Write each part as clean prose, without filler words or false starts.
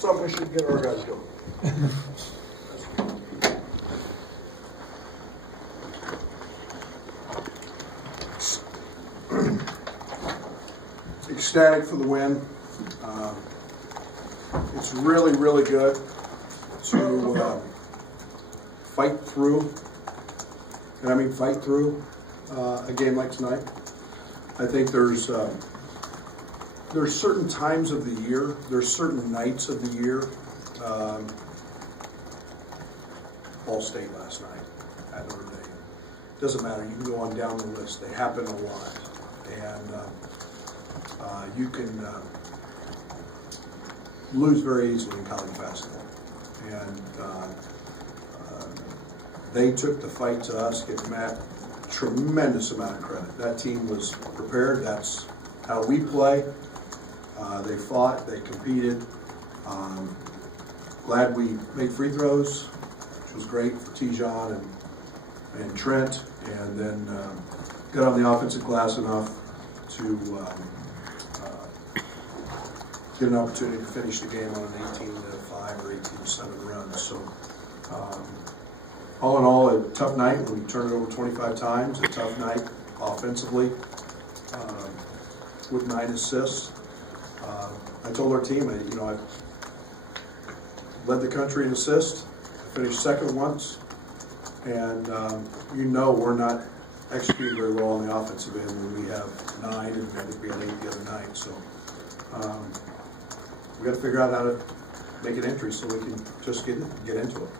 something we should get our guys going. Ecstatic for the win. It's really, really good to fight through, and I mean fight through a game like tonight. I think there's certain times of the year, there's certain nights of the year. Ball State last night at Notre Dame. Doesn't matter. You can go on down the list. They happen a lot, and you can lose very easily in college basketball. And they took the fight to us. Give Matt a tremendous amount of credit. That team was prepared. That's how we play. They fought. They competed. Glad we made free throws, which was great for Tijon and Trent, and then got on the offensive glass enough to get an opportunity to finish the game on an 18-5 or 18-7 run. So, all in all, a tough night when you turn it over 25 times. A tough night offensively with 9 assists. I told our team, I led the country in assists. I finished second once, and we're not executing very well on the offensive end when we have 9, and I think we had 8 the other night. So we got to figure out how to make an entry so we can just get into it.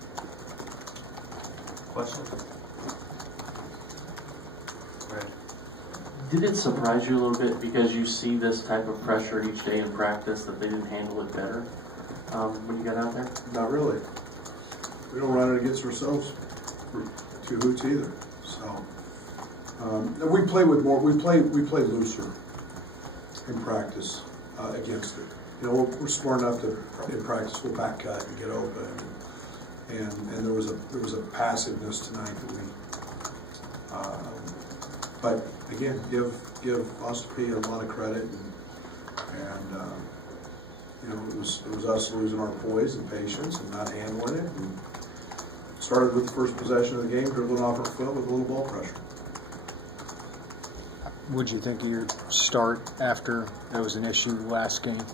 Question? Right. Did it surprise you a little bit because you see this type of pressure each day in practice that they didn't handle it better when you got out there? Not really. We don't run it against ourselves for 2 hoots either. So we play with more. We play looser in practice against it. We're smart enough to in practice we'll back cut and get open, and there was a passiveness tonight that we. But again, give us Peay a lot of credit, and it was us losing our poise and patience and not handling it. And started with the first possession of the game, dribbling off our foot with a little ball pressure. What did you think of your start after that was an issue last game?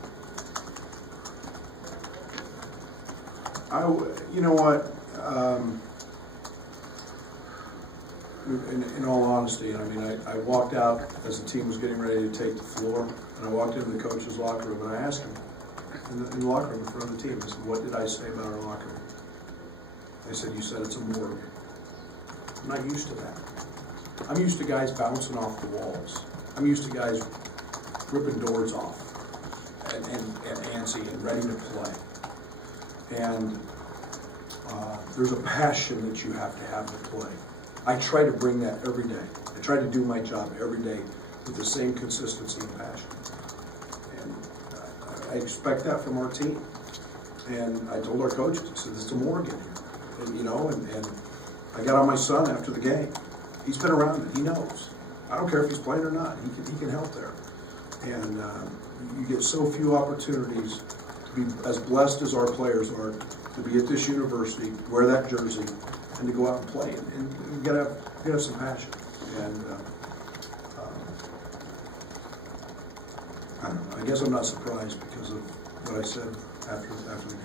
You know what? In all honesty, I walked out as the team was getting ready to take the floor, and I walked into the coach's locker room, and I asked him in the locker room in front of the team, I said, "What did I say about our locker room?" They said, "You said it's a morgue." I'm not used to that. I'm used to guys bouncing off the walls. I'm used to guys ripping doors off and antsy and ready to play. And there's a passion that you have to play. I try to bring that every day. I try to do my job every day with the same consistency and passion. And I expect that from our team. And I told our coaches, I said, "It's a morgue in here." And I got on my son after the game. He's been around it. He knows. I don't care if he's playing or not. He can help there. And you get so few opportunities to be as blessed as our players are, to be at this university, wear that jersey, and to go out and play. And you gotta have some passion. And I don't know. I guess I'm not surprised because of what I said after the game.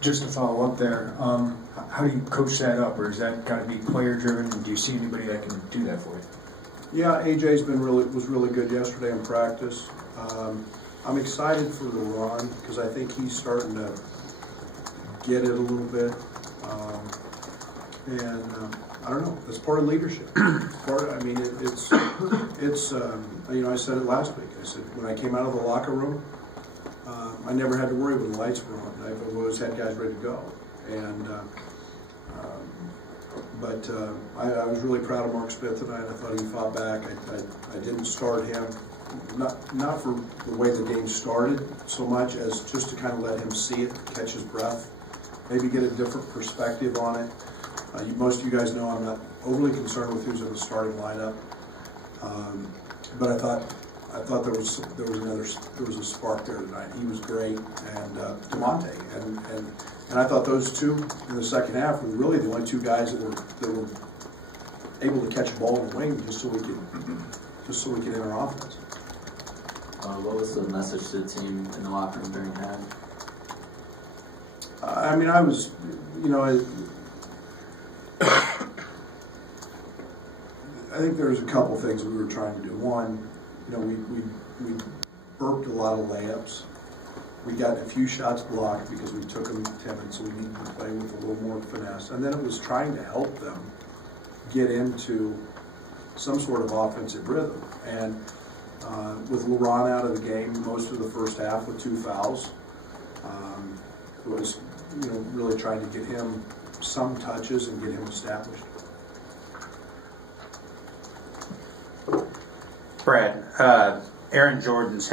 Just to follow up there, how do you coach that up, or is that got to be player driven? Do you see anybody that can do that for you? Yeah, AJ's was really good yesterday in practice. I'm excited for the run because I think he's starting to get it a little bit, and I don't know. It's part of leadership. I said it last week. I said when I came out of the locker room, I never had to worry when the lights were on. I've always had guys ready to go, and I was really proud of Mark Smith tonight. I thought he fought back. I didn't start him, not for the way the game started so much as just to kind of let him see it, catch his breath, maybe get a different perspective on it. Most of you guys know I'm not overly concerned with who's in the starting lineup, but I thought I thought there was a spark there tonight. He was great, and DeMonte, and I thought those two in the second half were really the only two guys that were able to catch a ball in the wing just so we could enter offense. What was the message to the team in the locker room during half? I mean, I was, you know, I think there was a couple things we were trying to do. One, you know, we burped a lot of layups. We got a few shots blocked because we took them timid, so we needed to play with a little more finesse. And then it was trying to help them get into some sort of offensive rhythm. And with LeBron out of the game most of the first half with 2 fouls, it was, you know, really trying to get him some touches and get him established. Brad, Aaron Jordan's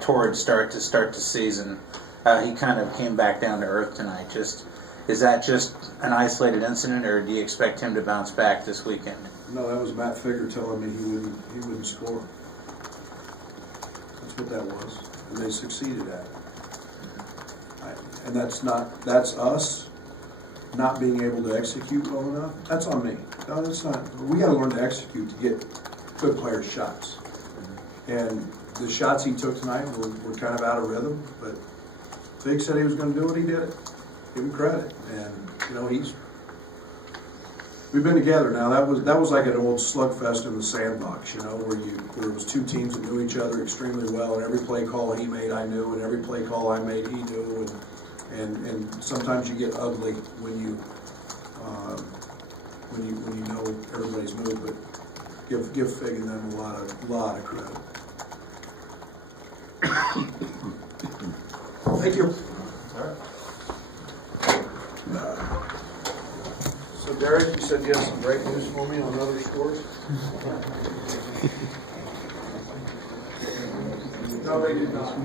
torrid start to the season. He kind of came back down to earth tonight. Is that just an isolated incident, or do you expect him to bounce back this weekend? No, that was Matt Figger telling me he wouldn't score. That's what that was, and they succeeded at it. And that's us not being able to execute well enough. That's on me. No, that's not. We got to learn to execute to get good players' shots. And the shots he took tonight were kind of out of rhythm, but Fig said he was going to do it. He did it. Give him credit. And you know, we've been together now. That was like an old slugfest in the sandbox, you know, where it was two teams that knew each other extremely well, and every play call he made I knew, and every play call I made he knew, and sometimes you get ugly when you know everybody's move, but give Fig and them a lot of credit. Thank you. All right. So Derek, you said you have some great news for me on other scores? No, they did not.